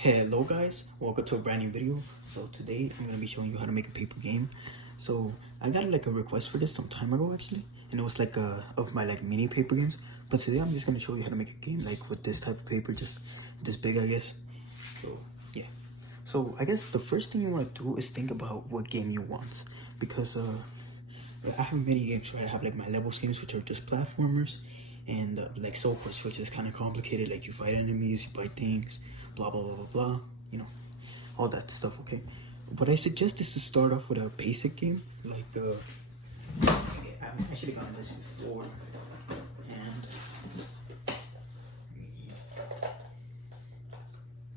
Hello guys, welcome to a brand new video. So today I'm gonna be showing you how to make a paper game. So I got like a request for this some time ago actually, and it was like of my like mini paper games. But today I'm just gonna show you how to make a game like with this type of paper, just this big I guess. So yeah. So I guess the first thing you want to do is think about what game you want, because I have many games, right? I have like my levels games, which are just platformers, and like Soul Quest, which is kind of complicated. Like you fight enemies, you buy things, blah blah blah blah blah. You know, all that stuff. Okay, what I suggest is to start off with a basic game. Like I should have gotten this before, and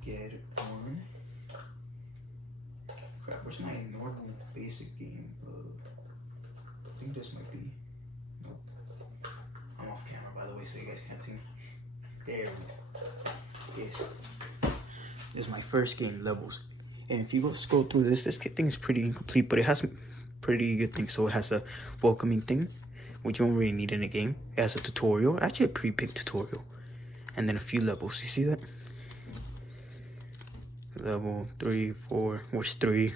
get on. Crap, where's my normal basic game? I think this might be. Nope. I'm off camera, by the way, so you guys can't see me. There we go. Yes. This is my first game, Levels. And if you go scroll through this thing is pretty incomplete, but it has pretty good things. So it has a welcoming thing, which you don't really need in a game. It has a tutorial, actually a pretty big tutorial. And then a few levels. You see that? Level 3, 4, which 3?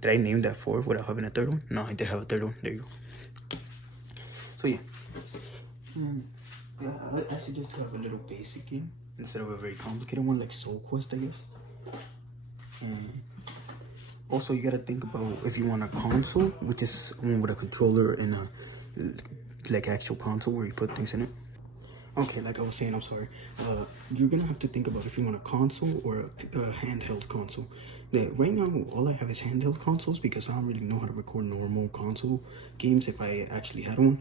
Did I name that 4 without having a third one? No, I did have a third one. There you go. So yeah. Yeah, I suggest to have a little basic game instead of a very complicated one like Soul Quest, I guess. And also, you gotta think about if you want a console, which is one with a controller and a like actual console where you put things in it. Okay, like I was saying, I'm sorry. You're gonna have to think about if you want a console or a handheld console. Right now, all I have is handheld consoles because I don't really know how to record normal console games if I actually had one.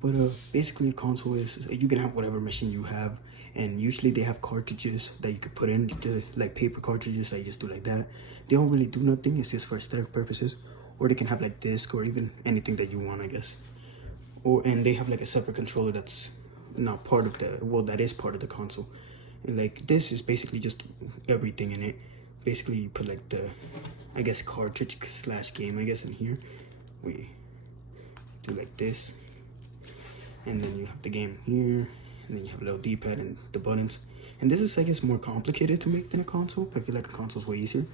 But basically, a console is you can have whatever machine you have, and usually they have cartridges that you could put in, like paper cartridges that you just do like that. They don't really do nothing. It's just for aesthetic purposes, or they can have like disc or even anything that you want, I guess. And they have like a separate controller that's not part of the that is part of the console. And like this is basically just everything in it. Basically, you put like the, I guess, cartridge / game, I guess, in here. We do like this. And then you have the game here, and then you have a little D-pad and the buttons. And this is, I guess, more complicated to make than a console. I feel like a console's way easier.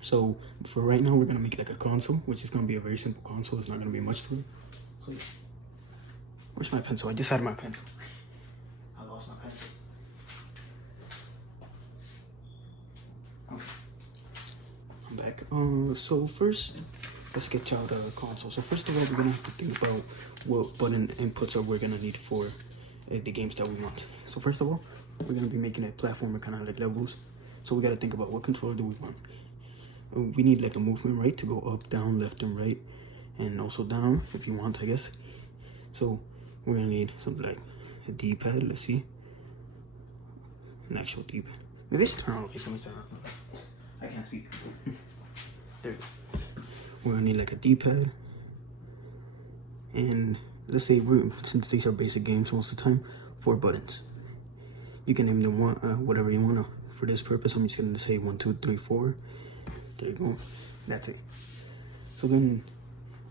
So for right now, we're gonna make it like a console, which is gonna be a very simple console. It's not gonna be much to it. So yeah. Where's my pencil? I just had my pencil. I lost my pencil. Okay. I'm back. So first, let's get out the console. So first of all, we're gonna have to think about what button inputs we're gonna need for the games that we want. So first of all, we're gonna be making a platformer kind of like Levels. So we gotta think about what controller do we want. We need like a movement, right, to go up, down, left, and right, and also down if you want, I guess. So we're gonna need something like a D-pad. Let's see, an actual D-pad. Maybe I should turn on lights. Let me turn on. I can't see. There. We're gonna need like a D-pad, and let's say since these are basic games most of the time, 4 buttons. You can name them whatever you wanna. For this purpose, I'm just gonna say 1, 2, 3, 4. There you go. That's it. So then,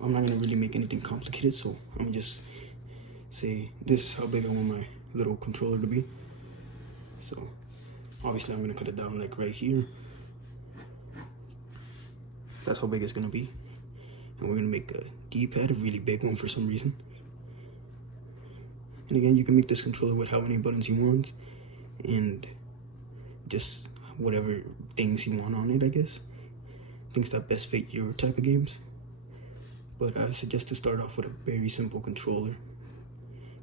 I'm not gonna really make anything complicated. So I'm gonna just say this is how big I want my little controller to be. So obviously, I'm gonna cut it down like right here. That's how big it's gonna be. And we're gonna make a D-pad, a really big one for some reason. And again, you can make this controller with how many buttons you want, and just whatever things you want on it, I guess. Things that best fit your type of games. But I suggest to start off with a very simple controller.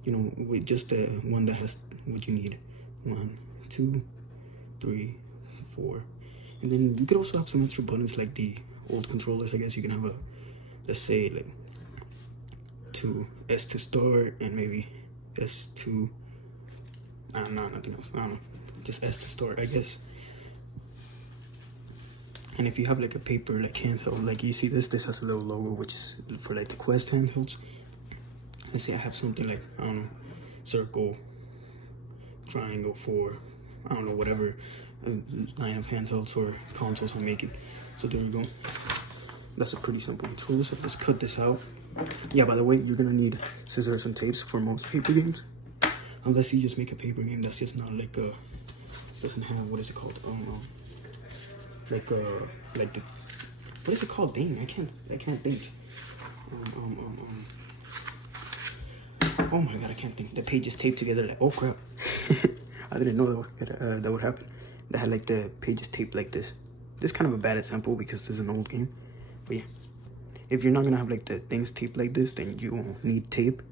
You know, with just the one that has what you need. 1, 2, 3, 4. And then you could also have some extra buttons like the old controllers. I guess you can have a, let's say like S to start, and maybe S to, I don't know, nothing else. I don't know, just S to start, I guess. And if you have like a paper like handheld, like you see this has a little logo which is for like the Quest handhelds. Let's say I have something like, I don't know, circle, triangle, 4, I don't know, whatever line of handhelds or consoles I'm making. So there we go. That's a pretty simple controller. So let's cut this out. Yeah, by the way, you're gonna need scissors and tapes for most paper games, unless you just make a paper game that's just not like a doesn't have, what is it called? Like the, what is it called? Dang, I can't think. Oh my god, I can't think. The page is taped together like, oh crap. I didn't know that would happen. They had like the pages taped like this. This is kind of a bad example because this is an old game. But yeah, if you're not gonna have like the things taped like this, then you won't need tape.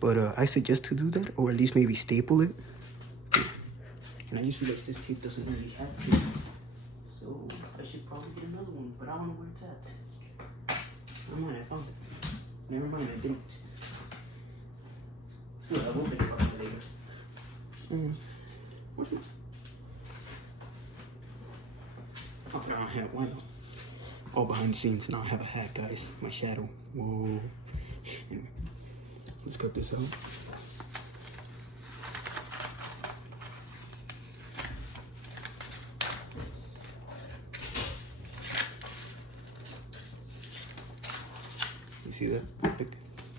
But I suggest to do that, or at least maybe staple it. And I just realized this tape doesn't really have tape. So I should probably get another one, but I don't know where it's at. Never mind, I found it. Never mind, I didn't. Still, I will think about it later. Where's my... Oh, I don't have one. All behind the scenes. Now I have a hat, guys. My shadow. Whoa. Anyway, let's cut this out. You see that? Perfect.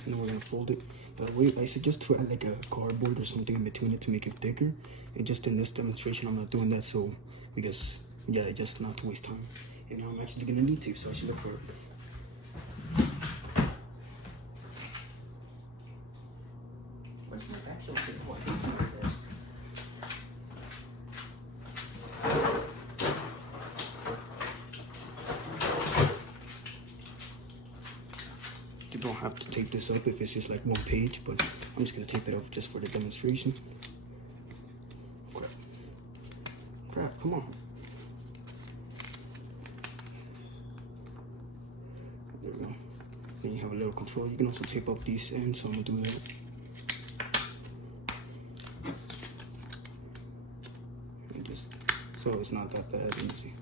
And then we're gonna fold it. By the way, I suggest to add like a cardboard or something in between it to make it thicker. And just in this demonstration, I'm not doing that, so because yeah, just not to waste time. And now I'm actually gonna need tape, so I should look for it. Where's my actual tape? Oh, I think it's on my desk. You don't have to tape this up if it's just like one page, but I'm just gonna tape it up just for the demonstration. Crap, come on. There we go. Then you have a little control. You can also tape up these ends, so I'm gonna do that. And just so it's not that bad. Let me see.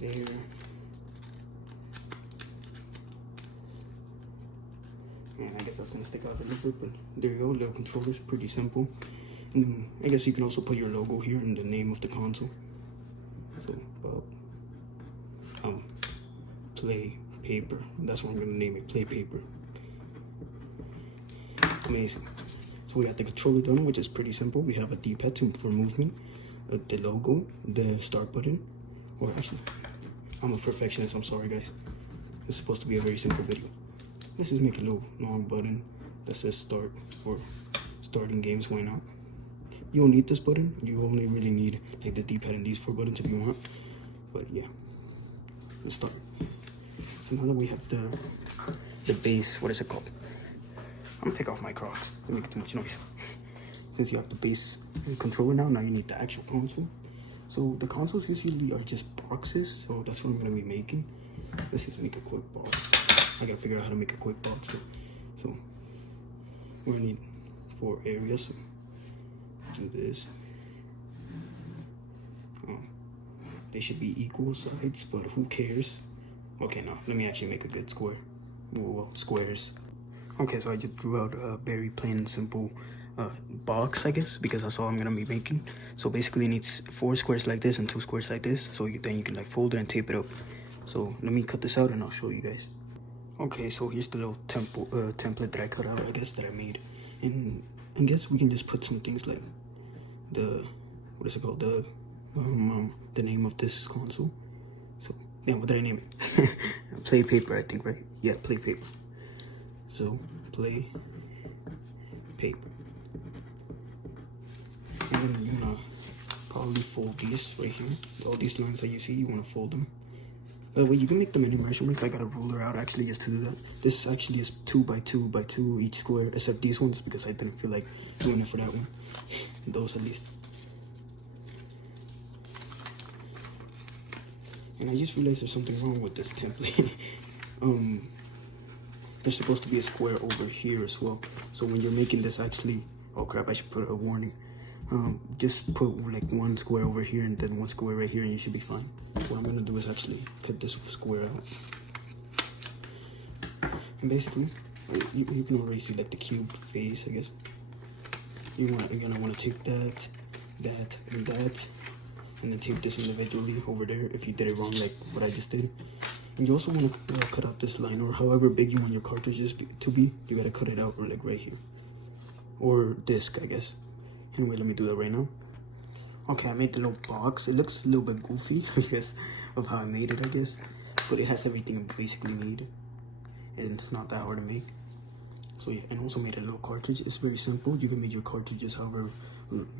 There. And I guess that's gonna stick out a little bit, but there you go. Little controllers, pretty simple. And then I guess you can also put your logo here and the name of the console. So play paper. That's what I'm gonna name it. Play paper. Amazing. So we got the controller done, which is pretty simple. We have a D-pad for movement, the logo, the start button, or actually, I'm a perfectionist. I'm sorry, guys. It's supposed to be a very simple video. Let's just make a little long button that says start or starting games. Why not? You don't need this button. You only really need like the D-pad and these 4 buttons if you want. But yeah, let's start. So now that we have the base, what is it called? I'm gonna take off my Crocs. They make too much noise. Since you have the base controller now you need the actual console. So the consoles usually are just boxes, so that's what I'm gonna be making. Let's just make a quick box. I gotta figure out how to make a quick box too. So we're gonna need 4 areas. So do this. They should be equal sides, but who cares? Okay, now let me actually make a good square. Well, squares. Okay, so I just drew out a very plain and simple box, I guess, because that's all I'm gonna be making. So basically it needs 4 squares like this and 2 squares like this, so then you can like fold it and tape it up. So let me cut this out and I'll show you guys. Okay, so here's the little template that I cut out, I guess, that I made. And I guess we can just put some things like what is it called, the name of this console. So yeah, what did I name it? Play paper, I think, right? Yeah, play paper. So play paper. And then you're gonna probably fold these right here. All these lines that you see, you want to fold them. By the way, you can make them any measurements. I got a ruler out actually just to do that. This actually is 2 by 2 by 2 each square, except these ones because I didn't feel like doing it for that one. Those at least. And I just realized there's something wrong with this template. There's supposed to be a square over here as well. So when you're making this actually, oh crap, I should put a warning. Just put like 1 square over here and then 1 square right here and you should be fine. What I'm gonna do is actually cut this square out. And basically, you can already see like the cubed face, I guess. You're gonna want to tape that, and that, and then tape this individually over there if you did it wrong like what I just did. And you also want to cut out this line, or however big you want your cartridges to be, you gotta cut it out like right here. Or disc, I guess. Anyway, let me do that right now. Okay, I made the little box. It looks a little bit goofy because of how I made it, I guess. But it has everything you basically need. And it's not that hard to make. So yeah, and also made a little cartridge. It's very simple. You can make your cartridges however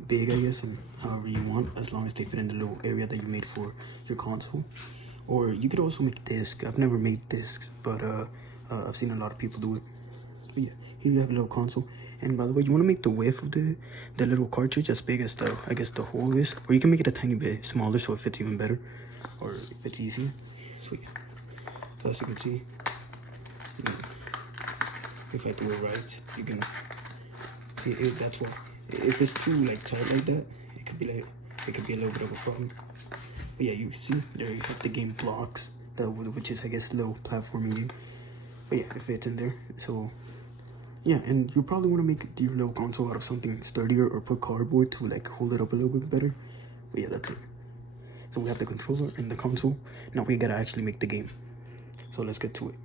big, I guess, and however you want, as long as they fit in the little area that you made for your console. Or you could also make discs. I've never made discs, but I've seen a lot of people do it. But yeah, here you have a little console. And by the way, you want to make the width of the little cartridge as big as the, I guess, the hole is. Or you can make it a tiny bit smaller so it fits even better. Or if it's easier. So yeah, so as you can see, if I do it right, you can see it. That's why if it's too like tight like that, it could be a little bit of a problem. But yeah, you can see there you have the game blocks, which is I guess a little platforming game. But yeah, it fits in there. So yeah, and you probably want to make your little console out of something sturdier or put cardboard to like hold it up a little bit better. But yeah, that's it. So we have the controller and the console. Now we gotta actually make the game. So let's get to it.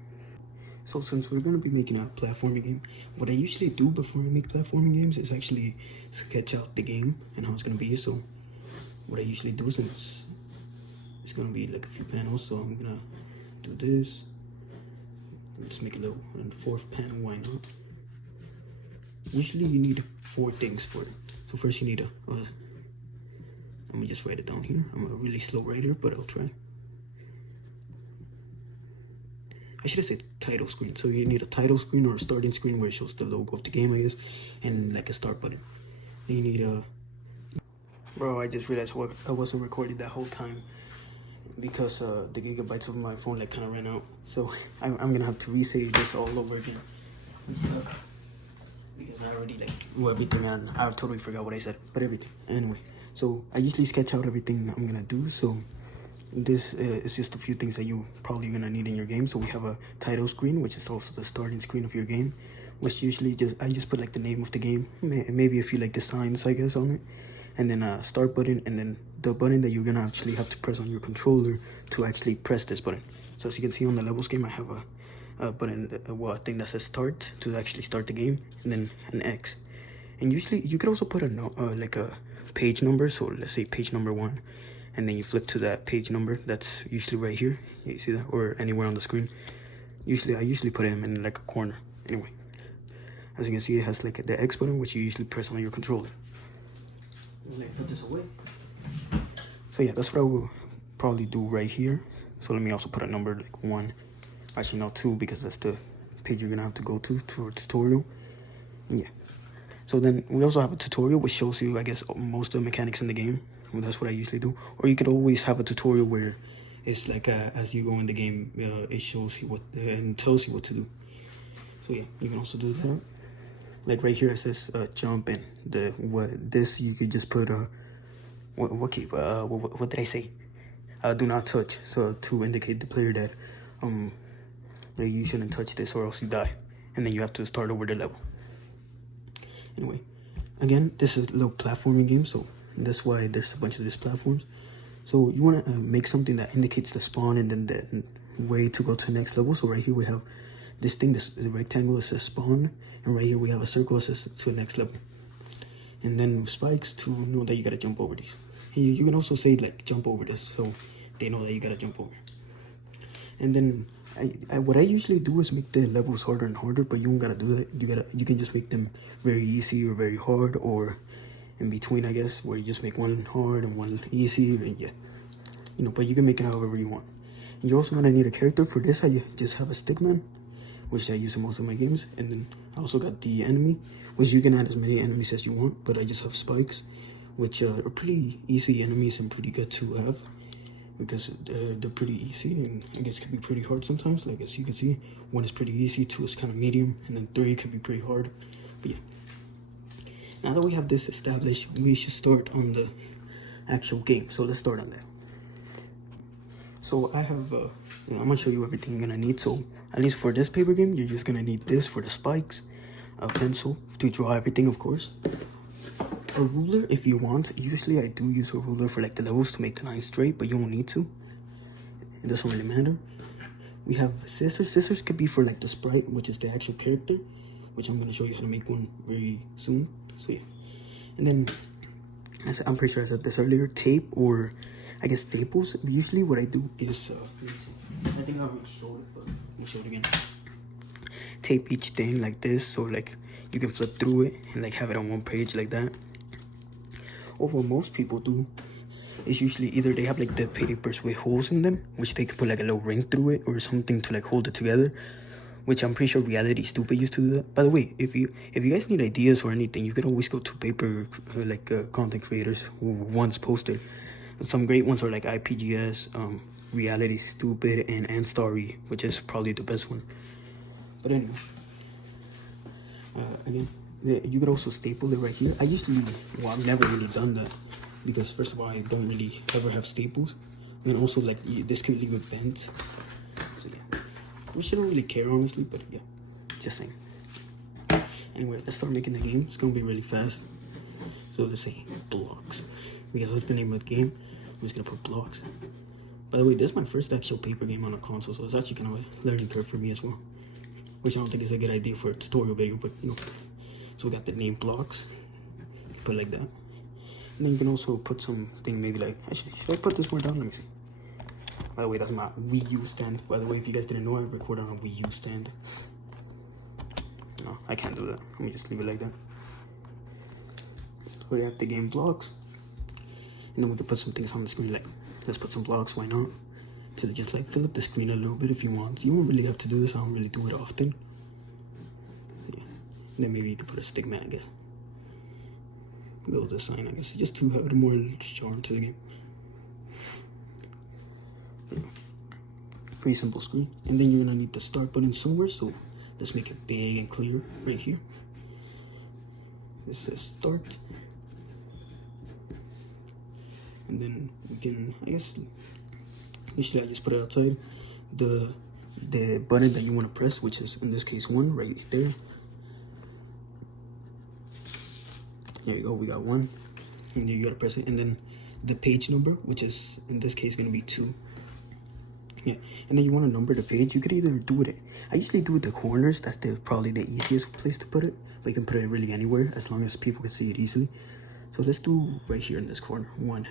So since we're gonna be making a platforming game, what I usually do before I make platforming games is actually sketch out the game and how it's gonna be. So what I usually do, since it's gonna be like a few panels, so I'm gonna do this. Let's make a little, and fourth panel, why not? Usually you need 4 things for it. So first you need let me just write it down here. I'm a really slow writer, but I'll try. I should have said title screen. So you need a title screen or a starting screen where it shows the logo of the game, I guess, and like a start button. Then you need a... Bro, I just realized I wasn't recording that whole time because the gigabytes of my phone like kind of ran out. So I'm gonna have to resave this all over again. Because I already like knew everything and I totally forgot what I said, but everything. Anyway, so I usually sketch out everything I'm gonna do. So this is just a few things that you probably gonna need in your game. So we have a title screen, which is also the starting screen of your game, which usually I just put like the name of the game, maybe a few like designs I guess on it, and then a start button, and then the button that you're gonna actually have to press on your controller to actually press this button. So as you can see on the levels game, I have a button, a thing that says start to actually start the game, and then an X. And usually you could also put like a page number. So let's say page number 1, and then you flip to that page number that's usually right here. You see that, or anywhere on the screen. I usually put them in like a corner. Anyway, as you can see, it has like the X button, which you usually press on your controller. Let me put this away. So yeah, that's what I will probably do right here. So let me also put a number like 1. Actually, not 2, because that's the page you're gonna have to go to for a tutorial. And yeah. So then we also have a tutorial which shows you, I guess, most of the mechanics in the game. Well, that's what I usually do. Or you could always have a tutorial where it's like as you go in the game, it shows you what and tells you what to do. So yeah, you can also do that. Like right here it says jump, and this you could just put what did I say? Do not touch. So to indicate the player that you shouldn't touch this or else you die, and then you have to start over the level. Anyway, again, this is a little platforming game, so that's why there's a bunch of these platforms. So you want to make something that indicates the spawn and then the way to go to the next level. So right here we have this thing, this rectangle that says spawn, and right here we have a circle that says to the next level. And then spikes to know that you gotta jump over these. And you can also say like jump over this, so they know that you gotta jump over. And then what I usually do is make the levels harder and harder, but you don't gotta do that. You can just make them very easy or very hard, or in between, I guess, where you just make one hard and one easy, and yeah, but you can make it however you want. And you're also gonna need a character for this. I just have a stickman, which I use in most of my games, and then I also got the enemy, which you can add as many enemies as you want, but I just have spikes, which are pretty easy enemies and pretty good to have, because they're pretty easy, and I guess can be pretty hard sometimes. Like as you can see, 1 is pretty easy, 2 is kind of medium, and then 3 can be pretty hard. But yeah, now that we have this established, we should start on the actual game. So let's start on that. So I have I'm gonna show you everything you're gonna need. So at least for this paper game, you're just gonna need this for the spikes, a pencil to draw everything, of course, a ruler if you want. Usually I do use a ruler for like the levels to make the line straight, but you don't need to. It doesn't really matter. We have scissors. Scissors could be for like the sprite, which is the actual character, which I'm gonna show you how to make one very soon. So yeah. And then As I'm pretty sure I said this earlier, tape or I guess staples. Usually what I do is, I think I already showed it, but let me show it again. Tape each thing like this, so like you can flip through it and like have it on one page like that. Or what most people do is usually either they have like the papers with holes in them, which they can put like a little ring through it or something to like hold it together, which I'm pretty sure Reality Stupid used to do that. By the way, if you guys need ideas or anything, you can always go to paper content creators who once posted. Some great ones are like IPGS, Reality Stupid, and Story, which is probably the best one. But anyway, again, you could also staple it right here. I've never really done that because first of all, I don't really ever have staples, and also like this can leave it bent. So yeah, which I don't really care honestly, but yeah, just saying. Anyway, let's start making the game. It's gonna be really fast. So let's say blocks, because that's the name of the game. I'm just gonna put blocks. By the way, this is my first actual paper game on a console, so it's actually kind of a learning curve for me as well. Which I don't think is a good idea for a tutorial video, but you know. So we got the name blocks. You put it like that. And then you can also put something maybe like, actually, should I put this more down? Let me see. By the way, that's my Wii U stand. By the way, if you guys didn't know, I record on a Wii U stand. No, I can't do that. Let me just leave it like that. So we have the game blocks. And then we can put some things on the screen, like, let's put some blocks, why not? To just like fill up the screen a little bit if you want. You don't really have to do this, I don't really do it often. Yeah. And then maybe you could put a stickman, I guess. A little design, I guess, just to have it more charm to the game. Pretty simple screen. And then you're gonna need the start button somewhere, so let's make it big and clear right here. This says start. And then we can, I guess, usually I just put it outside the button that you want to press, which is in this case 1 right there. There you go, we got 1, and you gotta press it. And then the page number, which is in this case gonna be 2. Yeah, and then you want to number the page. You could either do it, I usually do it the corners. That's probably the easiest place to put it, but you can put it really anywhere as long as people can see it easily. So let's do right here in this corner 1.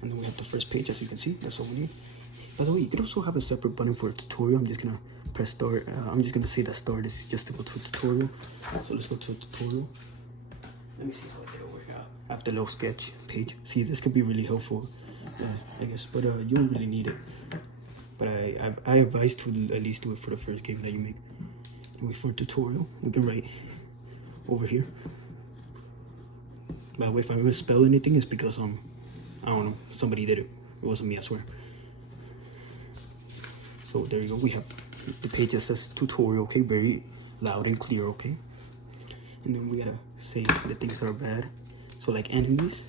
And then we have the first page, as you can see. That's all we need. By the way, you could also have a separate button for a tutorial. I'm just gonna press start. I'm just gonna say that start is just to go to a tutorial. So let's go to a tutorial. Let me see if I get over here. I have the little sketch page. See, this could be really helpful, I guess, but you don't really need it. But I advise to at least do it for the first game that you make. Anyway, for a tutorial, we can write over here. By the way, if I misspell anything, it's because I don't know, somebody did it. It wasn't me, I swear. So there you go. We have the page that says tutorial, okay, very loud and clear, okay. And then we gotta say the things that are bad. So like enemies,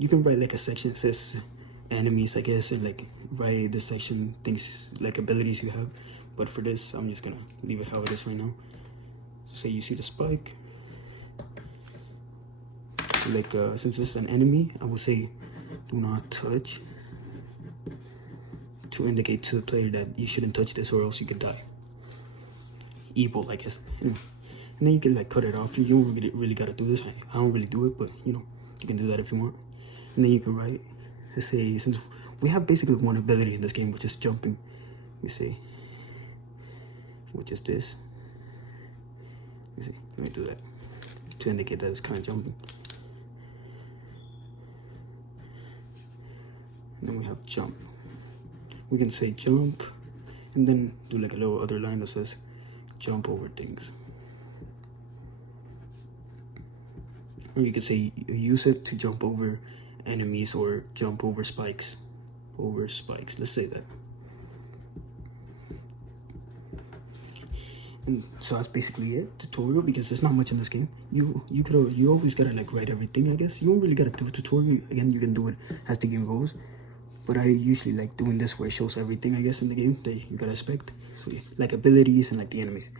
you can write like a section that says enemies, I guess, and like write the section things like abilities you have. But for this, I'm just gonna leave it how it is right now. Say you see the spike. Like since it's an enemy, I would say do not touch, to indicate to the player that you shouldn't touch this or else you could die. Evil, I guess. Anyway. And then you can like cut it off. You don't really gotta do this. I don't really do it, but you know, you can do that if you want. And then you can write, let's say, since we have basically one ability in this game, which is jumping, we say, which is this. Let me do that to indicate that it's kind of jumping. And then we have jump. We can say jump, and then do like a little other line that says jump over things. Or you could say use it to jump over enemies or jump over spikes. Let's say that. And so that's basically it, tutorial, because there's not much in this game. You always gotta like write everything, I guess. You don't really gotta do a tutorial. Again, you can do it as the game goes. But I usually like doing this where it shows everything, I guess, in the game that you gotta expect. So yeah, like abilities and like the enemies.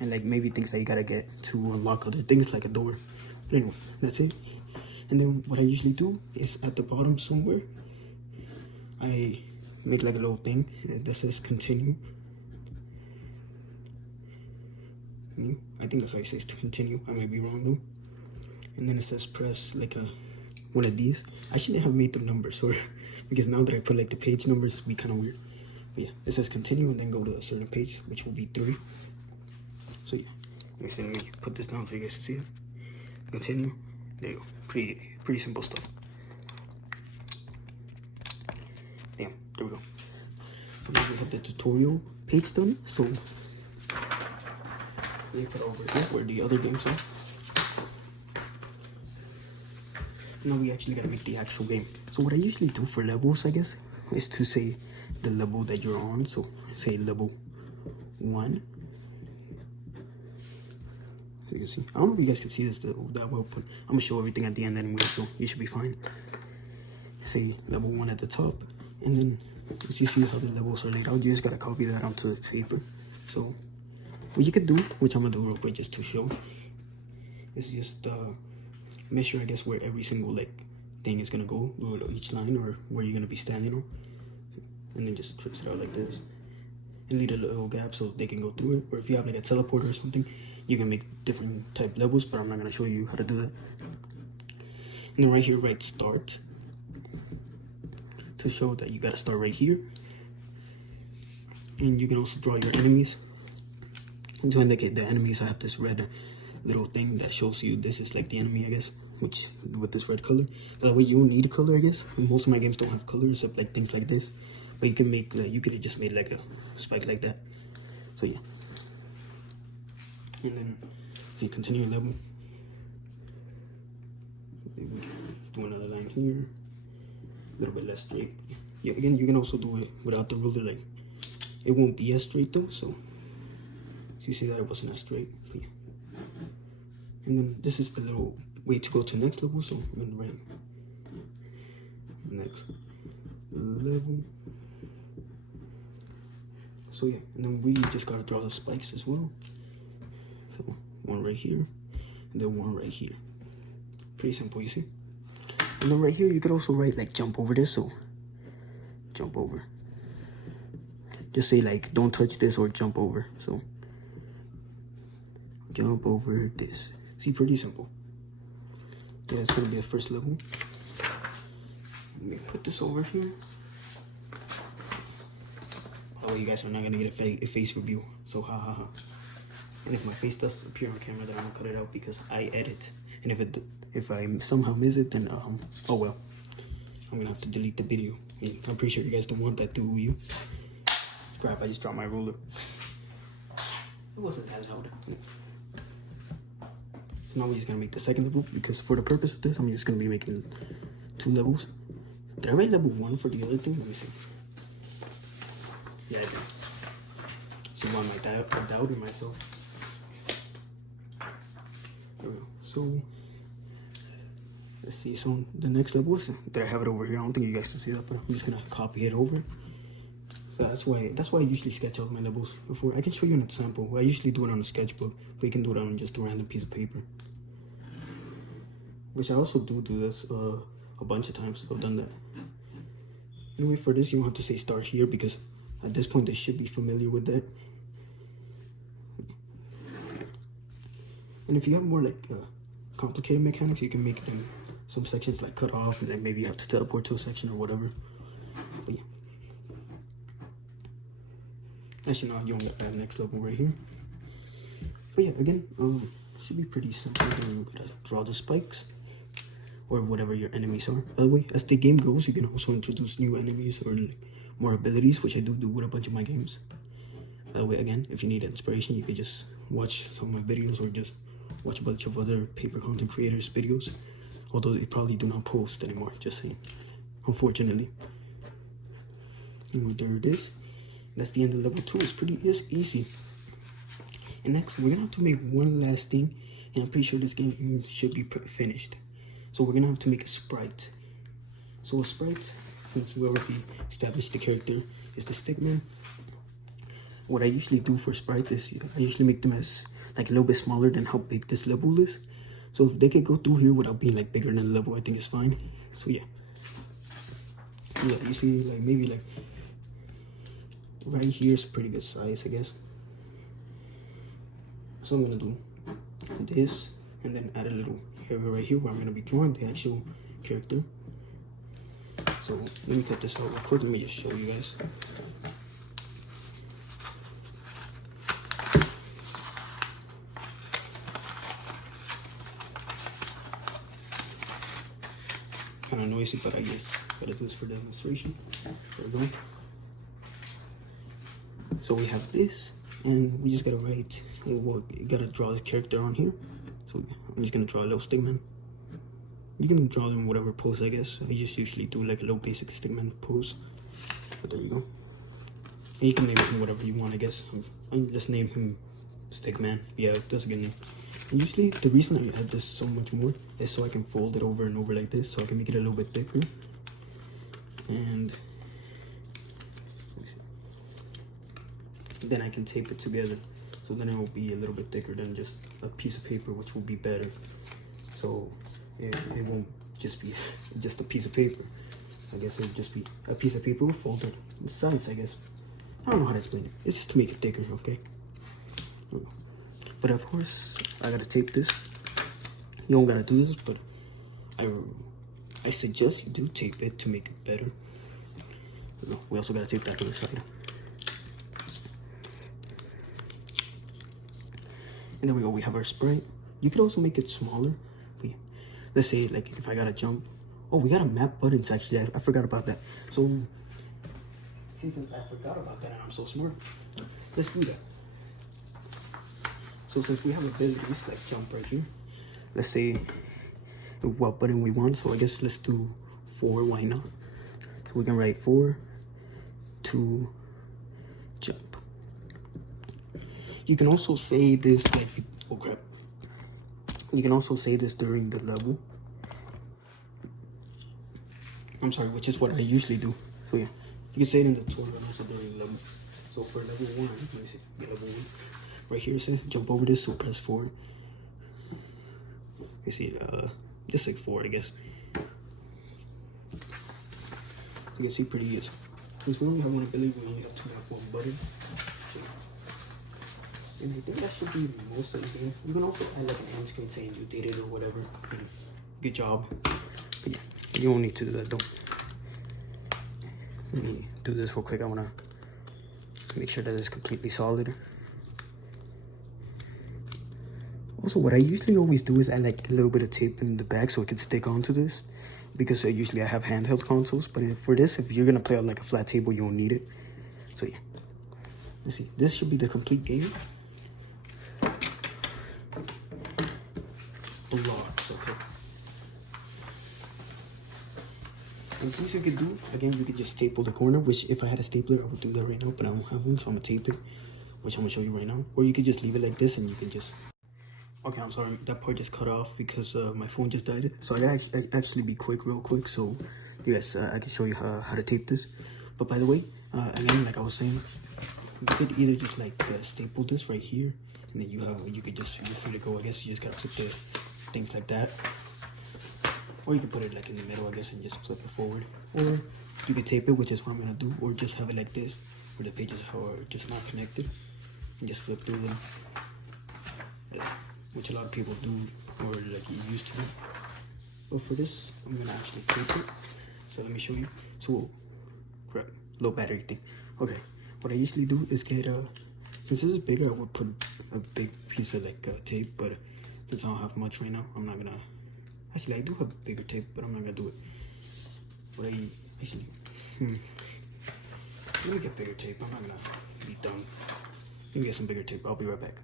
And like maybe things that you gotta get to unlock other things like a door. But anyway, that's it. And then what I usually do is at the bottom somewhere, I make like a little thing that says continue. I think that's how you say it, to continue. I might be wrong though. and then it says press like one of these. I shouldn't have made the numbers, or because now that I put like the page numbers, it'd be kind of weird. But yeah, it says continue and then go to a certain page, which will be 3. So yeah, let me put this down so you guys can see it. Continue. There you go. Pretty simple stuff. Damn, there we go. So now we have the tutorial page done. So let me put it over here where the other games are. Now we actually gotta make the actual game. So what I usually do for levels, I guess, is to say the level that you're on. So say level 1. So you can see. I don't know if you guys can see this that well, but I'm gonna show everything at the end anyway, so you should be fine. Say level 1 at the top, and then as you see how the levels are laid out, you just gotta copy that onto the paper. So what you could do, which I'm gonna do real quick just to show, is just measure, I guess, where every single like thing is gonna go, each line, or where you're gonna be standing on, and then just twist it out like this, and leave a little gap so they can go through it. Or if you have like a teleporter or something, you can make different type levels, but I'm not gonna show you how to do that. And then right here, write start to show that you gotta start right here. And you can also draw your enemies. And to indicate the enemies, I have this red little thing that shows you this is like the enemy, I guess, which with this red color. That way you don't need a color, I guess. And most of my games don't have colors except like things like this. But you can make like, you could have just made like a spike like that. So yeah. And then so you continue your level. Maybe we can do another line here. A little bit less straight. Yeah, again, you can also do it without the ruler. Like, it won't be as straight though. So you see that it wasn't as straight. But yeah. And then this is the little way to go to next level. So I'm gonna write next level. So yeah, and then we just gotta draw the spikes as well. So one right here, and then one right here. Pretty simple, you see? And then right here, you could also write like jump over this, so jump over. Just say like, don't touch this or jump over, so jump over this. See, pretty simple. Yeah, it's gonna be the first level. Let me put this over here. Oh, you guys are not gonna get a face review, so ha ha ha. And if my face does appear on camera, then I'm gonna cut it out because I edit. And if I somehow miss it, then oh well. I'm gonna have to delete the video. And I'm pretty sure you guys don't want that, do you? Crap, I just dropped my ruler. It wasn't that loud. Now we're just gonna make the second level because for the purpose of this, I'm just gonna be making 2 levels. Did I write level 1 for the other thing? Let me see. Yeah, I did. So why am I doubting myself? There we go. So let's see. So the next level is that I have it over here. I don't think you guys can see that, but I'm just gonna copy it over. So that's why I usually sketch out my levels before. I can show you an example. I usually do it on a sketchbook, but you can do it on just a random piece of paper. Which I also do this a bunch of times. I've done that. Anyway, for this you want to say start here because at this point they should be familiar with that. And if you have more like complicated mechanics, you can make them some sections like cut off, and then maybe you have to teleport to a section or whatever. But yeah. Actually, no, you don't get that next level right here. But yeah, again, should be pretty simple. Then you gotta draw the spikes or whatever your enemies are. By the way, as the game goes, you can also introduce new enemies or like more abilities, which I do with a bunch of my games. By the way, again, if you need inspiration, you can just watch some of my videos or just watch a bunch of other paper content creators' videos. Although they probably do not post anymore, just saying. Unfortunately. And there it is. That's the end of level 2. It's easy. And next, we're gonna have to make one last thing, and I'm pretty sure this game should be finished. So we're gonna have to make a sprite. So a sprite, since we already established the character, is the stickman. What I usually do for sprites is I usually make them as like a little bit smaller than how big this level is. So if they can go through here without being like bigger than the level, I think it's fine. So yeah. Yeah, you see like maybe like right here is a pretty good size, I guess. So I'm gonna do this and then add a little area right here where I'm gonna be drawing the actual character. So let me cut this out real quick. Let me just show you guys. Kind of noisy, but I guess gotta do this for demonstration. There we go. So we have this, and we just gotta write. We gotta draw the character on here. So I'm just gonna draw a little stickman. You can draw them whatever pose, I guess. I just usually do like a little basic stickman pose. But there you go. And you can name him whatever you want, I guess. I just name him Stickman. Yeah, that's a good name. And usually the reason I add this so much more is so I can fold it over and over like this, so I can make it a little bit thicker. And then I can tape it together, so then it will be a little bit thicker than just a piece of paper, which will be better. So it won't just be just a piece of paper. I guess it'll just be a piece of paper folded the sides, I guess. I don't know how to explain it. It's just to make it thicker, okay? But of course, I gotta tape this. You don't gotta do this, but I suggest you do tape it to make it better. We also gotta tape that to the side. And there we go, we have our sprite. You could also make it smaller. But let's say, like, if I gotta jump. Oh, we gotta map buttons, actually. I forgot about that. So, since I forgot about that and I'm so smart, let's do that. So since we have abilities, like jump right here, let's say what button we want. So I guess let's do 4, why not? So we can write 4 to jump. You can also say this like, oh crap. You can also say this during the level. I'm sorry, which is what I usually do. So yeah, you can say it in the tutorial and also during the level. So for level 1, let me see, level 1. Right here it says jump over this, so press 4. You see, just like 4, I guess. You can see pretty easy. Since we only have one ability, we only have to map one button. And I think that should be most of the game. You can also add like an end screen saying you did it or whatever. Good job. But yeah, you don't need to do that though. Let me do this real quick. I wanna make sure that it's completely solid. Also, what I usually always do is add like a little bit of tape in the back so it can stick onto this, because usually I have handheld consoles. But for this, if you're gonna play on like a flat table, you don't need it. So yeah, let's see. This should be the complete game. Blocks, okay. And things you could do, again, you could just staple the corner, which if I had a stapler, I would do that right now, but I don't have one, so I'm gonna tape it, which I'm gonna show you right now. Or you could just leave it like this and you can just. Okay, I'm sorry, that part just cut off because my phone just died. So I gotta actually be quick, real quick, so you guys, I can show you how to tape this. But by the way, again, like I was saying, you could either just like staple this right here, and then you could just, you're free to go. I guess you just gotta flip the things like that. Or you could put it like in the middle, I guess, and just flip it forward. Or you could tape it, which is what I'm gonna do, or just have it like this, where the pages are just not connected, and just flip through them. Which a lot of people do, or like you used to do. But for this, I'm gonna actually tape it. So let me show you. So, crap, low battery thing. Okay, what I usually do is get since this is bigger, I would put a big piece of like tape. But since I don't have much right now, I'm not gonna. Actually, I do have bigger tape, but I'm not gonna do it. What I actually, let me get bigger tape. I'm not gonna be done. Let me get some bigger tape. I'll be right back.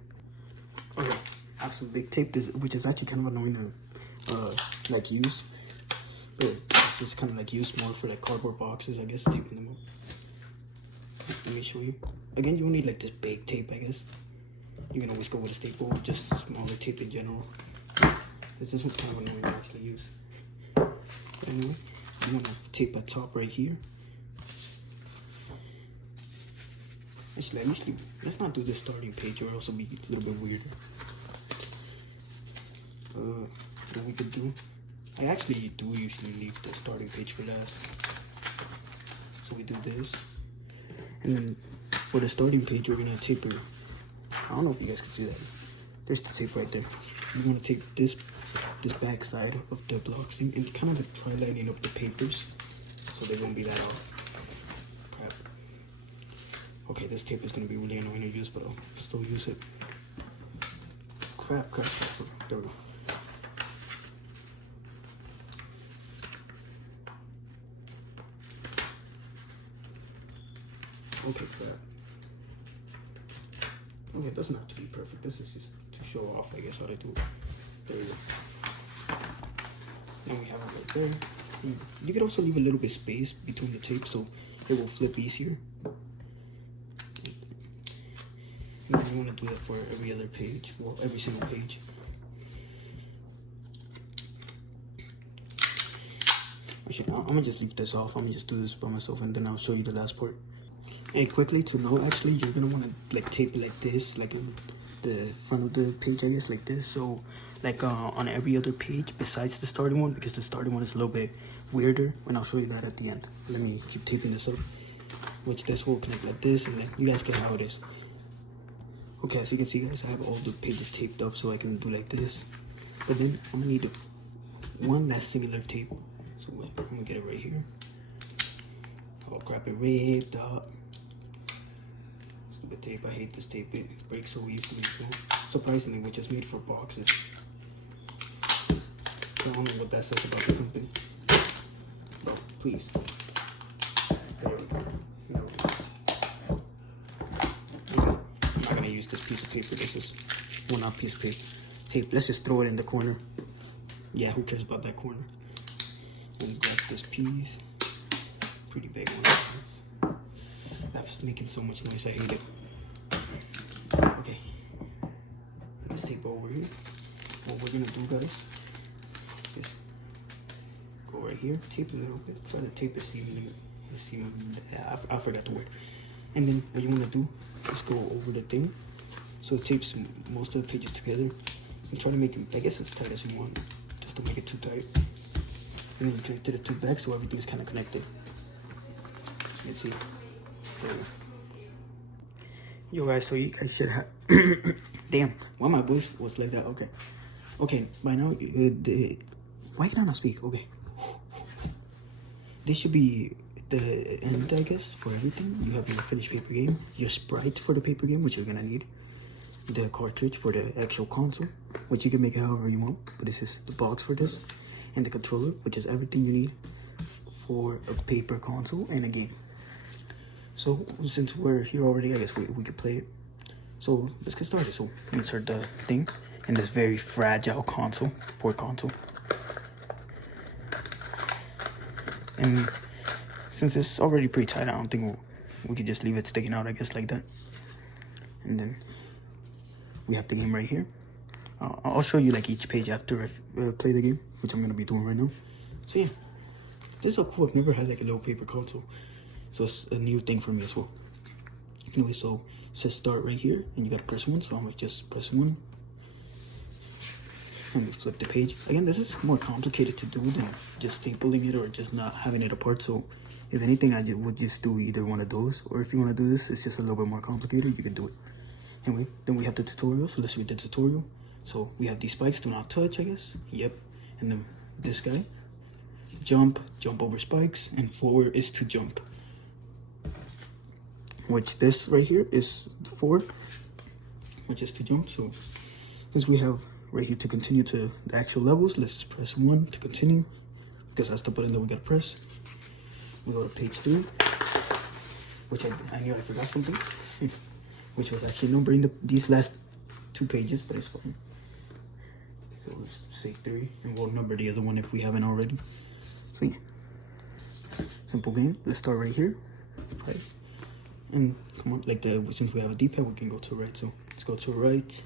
Okay. I have some big tape, which is actually kind of annoying to like use, but it's just kind of like used more for like cardboard boxes, I guess, taping them up. Let me show you. Again, you don't need like this big tape, I guess. You can always go with a staple, or just smaller tape in general. This one's kind of annoying to actually use. But anyway, I'm gonna tape that top right here. Actually, let's not do this starting page, or it'll also be a little bit weirder. What we could do, I actually do usually leave the starting page for last. So we do this, and then for the starting page, we're gonna tape it. I don't know if you guys can see that. There's the tape right there. You're gonna tape this this back side of the blocks thing and kind of like try lining up the papers so they won't be that off. Crap. Okay, this tape is gonna be really annoying to use, but I'll still use it. Crap. There we go. Okay, crap. Okay, it doesn't have to be perfect. This is just to show off, I guess, how to do it. There we go. Now we have it right there. You could also leave a little bit of space between the tape so it will flip easier. And then you want to do that for every other page, well, every single page. Actually, I'm gonna just leave this off. I'm gonna just do this by myself, and then I'll show you the last part. And quickly to know, actually, you're gonna want to like tape it like this, like in the front of the page, I guess, like this. So, like on every other page besides the starting one, because the starting one is a little bit weirder. And I'll show you that at the end. Let me keep taping this up. Which this will connect like this, and then you guys get how it is. Okay, as you can see, guys, I have all the pages taped up, so I can do like this. But then I'm gonna need one last similar tape. So wait, I'm gonna get it right here. Oh crap! It ripped up. Stupid tape. I hate this tape. It breaks so easily. So surprisingly, which is made for boxes. I don't know what that says about the company. Bro, please. There we go. No. I'm not gonna use this piece of paper. This is not piece of paper. Tape. Let's just throw it in the corner. Yeah, who cares about that corner? And grab this piece. Pretty big one. That's making so much noise. I hate it. Okay. Put this tape over here. What we're gonna do, guys, is go right here, tape a little bit. Try to tape the seam. I forgot the word. And then what you wanna do is go over the thing, so it tapes most of the pages together. And try to make it, I guess, as tight as you want, just to make it too tight. And then you connect the two back so everything is kind of connected. Let's see. Yo guys, so you guys should have damn, why my voice was like that. Okay, by now why can I not speak? Okay, this should be the end, I guess, for everything. You have your finished paper game, your sprite for the paper game, which you're gonna need, the cartridge for the actual console, which you can make it however you want, but this is the box for this, and the controller, which is everything you need for a paper console and a game. So since we're here already, I guess we could play it. So let's get started. So insert the thing in this very fragile console, port console. And since it's already pretty tight, I don't think we could just leave it sticking out, I guess, like that. And then we have the game right here. I'll show you like each page after I play the game, which I'm gonna be doing right now. So yeah, this is so cool. I've never had like a little paper console. So it's a new thing for me as well. Anyway, so it says start right here, and you gotta press 1. So I'm gonna just press 1, and we flip the page. Again, this is more complicated to do than just stapling it or just not having it apart. So if anything, I would just do either one of those. Or if you wanna do this, it's just a little bit more complicated, you can do it. Anyway, then we have the tutorial. So let's read the tutorial. So we have these spikes, do not touch, I guess. Yep. And then this guy, jump over spikes, and forward is to jump. Which this right here is forward, which is to jump. So since we have right here to continue to the actual levels, let's press 1 to continue, because that's the button that we gotta press. We go to page 3, which I knew I forgot something, which was actually numbering these last 2 pages, but it's fine. So let's say 3, and we'll number the other one if we haven't already. So yeah, simple game. Let's start right here, right? And come on, like since we have a D-pad, we can go to right. So let's go to right.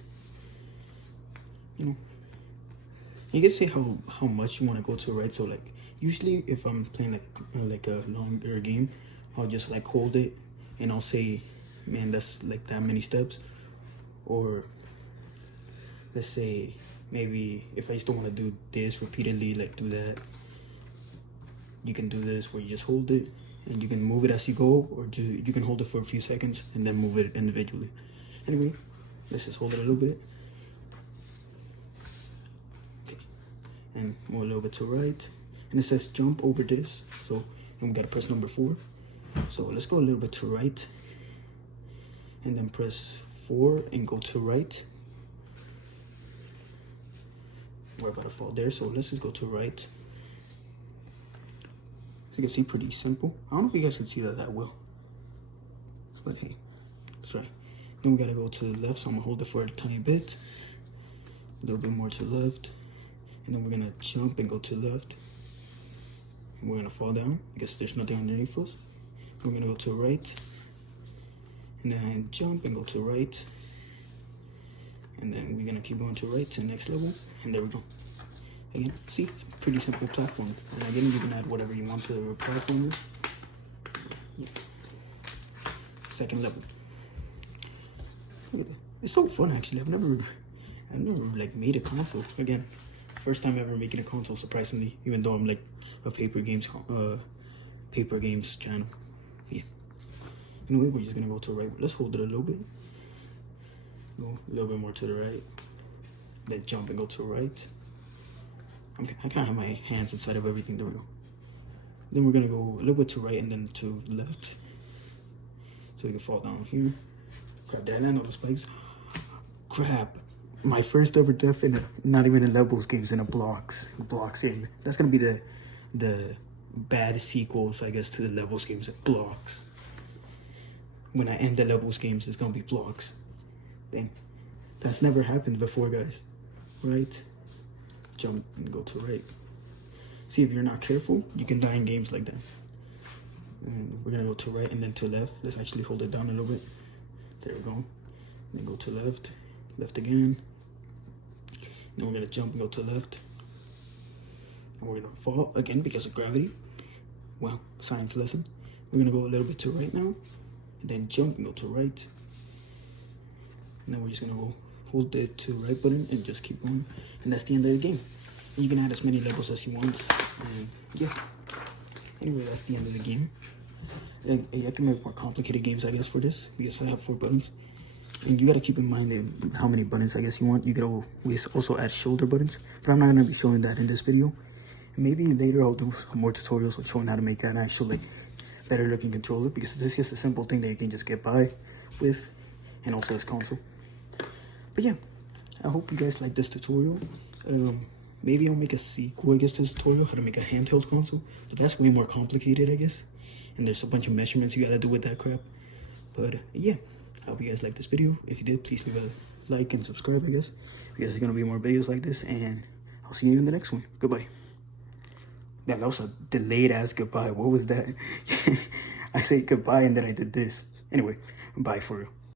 You know, you can say how much you want to go to right. So like usually if I'm playing like a longer game, I'll just like hold it and I'll say, man, that's like that many steps. Or let's say maybe if I still want to do this repeatedly, like do that, you can do this where you just hold it and you can move it as you go, or you can hold it for a few seconds and then move it individually. Anyway, let's just hold it a little bit. Okay. and move a little bit to right, and it says jump over this, so and we gotta press number 4. So let's go a little bit to right, and then press 4 and go to right. We're about to fall there, so let's just go to right. As you can see, pretty simple. I don't know if you guys can see that well, but hey, that's right. Then we gotta go to the left, so I'm gonna hold it for a tiny bit, a little bit more to the left, and then we're gonna jump and go to the left, and we're gonna fall down because there's nothing underneath us. We're gonna go to the right, and then jump and go to the right, and then we're gonna keep going to the right to the next level, and there we go. Again, see, pretty simple platform. And again, you can add whatever you want to the platformers. Yeah. Second level. Look at that. It's so fun actually. I've never like made a console. Again, first time ever making a console, surprisingly, even though I'm like a paper games channel. Yeah. Anyway, we're just gonna go to the right. Let's hold it a little bit. Go a little bit more to the right. Then jump and go to the right. I kind of have my hands inside of everything. There we go. Then we're gonna go a little bit to right and then to left, so we can fall down here. Crap, did I land on the spikes? Crap. My first ever death in not even in levels games, in a blocks game. That's gonna be the bad sequels, I guess, to the levels games. Blocks. When I end the levels games, it's gonna be blocks. Dang, that's never happened before, guys. Right? Jump and go to right. See, if you're not careful, you can die in games like that. And we're gonna go to right and then to left. Let's actually hold it down a little bit. There we go. Then go to left, left again. Then we're gonna jump and go to left. And we're gonna fall again because of gravity. Well, science lesson. We're gonna go a little bit to right now, and then jump and go to right. And then we're just gonna go hold the to right button and just keep going. And that's the end of the game. And you can add as many levels as you want. And yeah. Anyway, that's the end of the game. And I can make more complicated games, I guess, for this, because I have 4 buttons. And you gotta keep in mind how many buttons, I guess, you want. You could always also add shoulder buttons, but I'm not gonna be showing that in this video. Maybe later I'll do more tutorials on showing how to make an actual, like, better looking controller, because this is just a simple thing that you can just get by with, and also this console. But yeah, I hope you guys like this tutorial. Maybe I'll make a sequel, I guess, to this tutorial, how to make a handheld console, but that's way more complicated, I guess. And there's a bunch of measurements you gotta do with that crap. But yeah, I hope you guys liked this video. If you did, please leave a like and subscribe, I guess, because there's gonna be more videos like this, and I'll see you in the next one. Goodbye. Yeah, that was a delayed ass goodbye. What was that? I said goodbye and then I did this. Anyway, bye for real.